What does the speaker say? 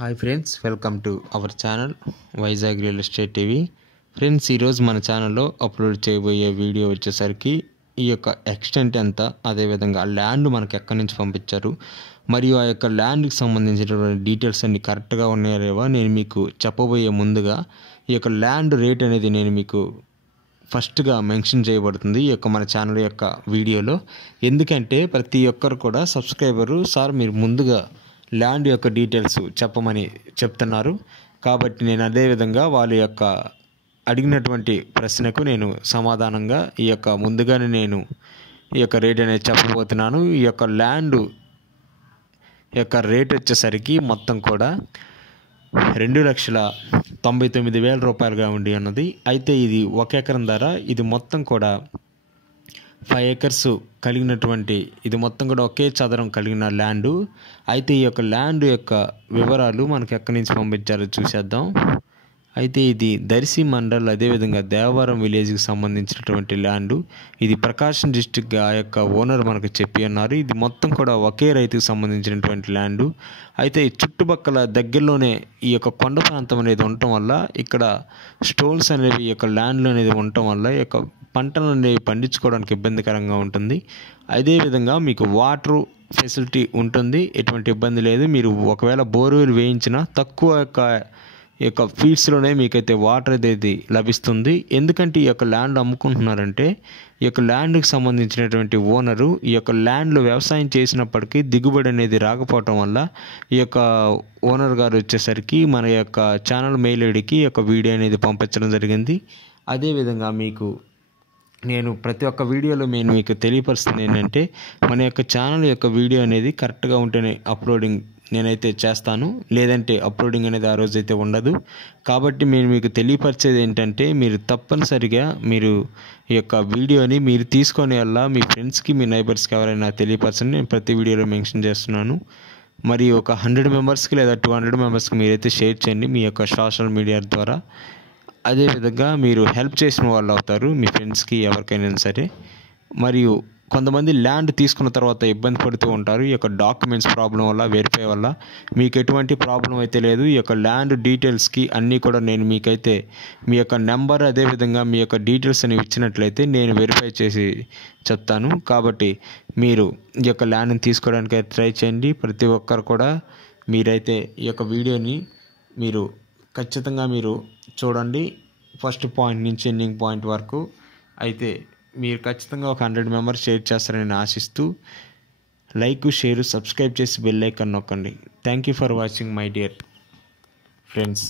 Hi friends, welcome to our channel Vizag real estate TV. Friends, ఈరోజు మన ఛానల్లో upload చేయబోయే వీడియో వచ్చేసరికి ఈ యొక్క ఎక్స్టెంట్ ఎంత, అదేవిధంగా ల్యాండ్ మనకు ఎక్కడి నుంచి పంపించారు, మరియు ఆ యొక్క ల్యాండ్కి సంబంధించినటువంటి డీటెయిల్స్ అన్ని కరెక్ట్గా ఉన్నాయో లేవో నేను మీకు చెప్పబోయే ముందుగా ఈ యొక్క ల్యాండ్ రేట్ అనేది నేను మీకు ఫస్ట్గా మెన్షన్ చేయబడుతుంది ఈ యొక్క మన ఛానల్ యొక్క వీడియోలో. ఎందుకంటే ప్రతి ఒక్కరు కూడా సబ్స్క్రైబరు సార్ మీరు ముందుగా ల్యాండ్ యొక్క డీటెయిల్స్ చెప్పమని చెప్తున్నారు. కాబట్టి నేను అదేవిధంగా వాళ్ళ యొక్క అడిగినటువంటి ప్రశ్నకు నేను సమాధానంగా ఈ యొక్క ముందుగానే నేను ఈ యొక్క రేట్ అనేది చెప్పబోతున్నాను. ఈ యొక్క ల్యాండ్ యొక్క రేట్ వచ్చేసరికి మొత్తం కూడా 2,99,000 రూపాయలుగా ఉండి ఉన్నది. అయితే ఇది 1 ఎకరం ధర. ఇది మొత్తం కూడా 5 ఏకర్స్ కలిగినటువంటి, ఇది మొత్తం కూడా ఒకే చదరం కలిగిన ల్యాండు. అయితే ఈ యొక్క ల్యాండ్ యొక్క వివరాలు మనకు ఎక్కడి నుంచి పంపించారో చూసేద్దాం. అయితే ఇది దర్శి మండల్, అదేవిధంగా దేవవరం విలేజ్కి సంబంధించినటువంటి ల్యాండు. ఇది ప్రకాశం డిస్టిక్ ఆ యొక్క ఓనర్ మనకు చెప్పి ఉన్నారు. ఇది మొత్తం కూడా ఒకే రైతుకు సంబంధించినటువంటి ల్యాండు. అయితే ఈ చుట్టుపక్కల దగ్గరలోనే ఈ యొక్క కొండ ప్రాంతం అనేది ఉండటం వల్ల ఇక్కడ స్టోన్స్ అనేవి ఈ యొక్క ల్యాండ్లో అనేది ఉండటం వల్ల ఈ యొక్క పంటలు అనేవి పండించుకోవడానికి ఇబ్బందికరంగా ఉంటుంది. అదేవిధంగా మీకు వాటర్ ఫెసిలిటీ ఉంటుంది, ఎటువంటి ఇబ్బంది లేదు. మీరు ఒకవేళ బోర్వెల్ వేయించినా తక్కువ ఈ యొక్క ఫీడ్స్లోనే మీకైతే వాటర్ అనేది లభిస్తుంది. ఎందుకంటే ఈ యొక్క ల్యాండ్ అమ్ముకుంటున్నారంటే ఈ యొక్క ల్యాండ్కి సంబంధించినటువంటి ఓనరు ఈ యొక్క ల్యాండ్లో వ్యవసాయం చేసినప్పటికీ దిగుబడి అనేది రాకపోవటం వల్ల ఈ యొక్క ఓనర్ గారు వచ్చేసరికి మన యొక్క ఛానల్ మెయిల్ ఐడికి ఈ యొక్క వీడియో అనేది పంపించడం జరిగింది. అదేవిధంగా మీకు నేను ప్రతి ఒక్క వీడియోలో నేను మీకు తెలియపరుస్తుంది ఏంటంటే మన యొక్క ఛానల్ యొక్క వీడియో అనేది కరెక్ట్గా ఉంటేనే అప్లోడింగ్ నేనైతే చేస్తాను, లేదంటే అప్లోడింగ్ అనేది ఆ రోజైతే ఉండదు. కాబట్టి నేను మీకు తెలియపరిచేది ఏంటంటే మీరు తప్పనిసరిగా మీరు ఈ యొక్క వీడియోని మీరు తీసుకొని వల్ల మీ ఫ్రెండ్స్కి, మీ నైబర్స్కి ఎవరైనా తెలియపరచండి. నేను ప్రతి వీడియోలో మెన్షన్ చేస్తున్నాను. మరి ఒక 100 మెంబర్స్కి లేదా 200 మెంబర్స్కి మీరైతే షేర్ చేయండి మీ యొక్క సోషల్ మీడియా ద్వారా. అదేవిధంగా మీరు హెల్ప్ చేసిన వాళ్ళు అవుతారు మీ ఫ్రెండ్స్కి ఎవరికైనా సరే. మరియు కొంతమంది ల్యాండ్ తీసుకున్న తర్వాత ఇబ్బంది పడుతూ ఉంటారు ఈ యొక్క డాక్యుమెంట్స్ ప్రాబ్లం వల్ల, వెరిఫై వల్ల. మీకు ఎటువంటి ప్రాబ్లం అయితే లేదు. ఈ యొక్క ల్యాండ్ డీటెయిల్స్కి అన్నీ కూడా నేను మీకైతే మీ యొక్క నెంబర్ అదేవిధంగా మీ యొక్క డీటెయిల్స్ అనేవి ఇచ్చినట్లయితే నేను వెరిఫై చేసి చెప్తాను. కాబట్టి మీరు ఈ యొక్క ల్యాండ్ని తీసుకోవడానికి అయితే ట్రై చేయండి. ప్రతి ఒక్కరు కూడా మీరైతే ఈ యొక్క వీడియోని మీరు ఖచ్చితంగా మీరు చూడండి, ఫస్ట్ పాయింట్ నుంచి ఎండింగ్ పాయింట్ వరకు. అయితే మీరు ఖచ్చితంగా ఒక 100 మెంబర్స్ షేర్ చేస్తారని ఆశిస్తూ లైక్, షేర్, సబ్స్క్రైబ్ చేసి బెల్ ఐకాన్ నొక్కండి. Thank you for watching my dear friends.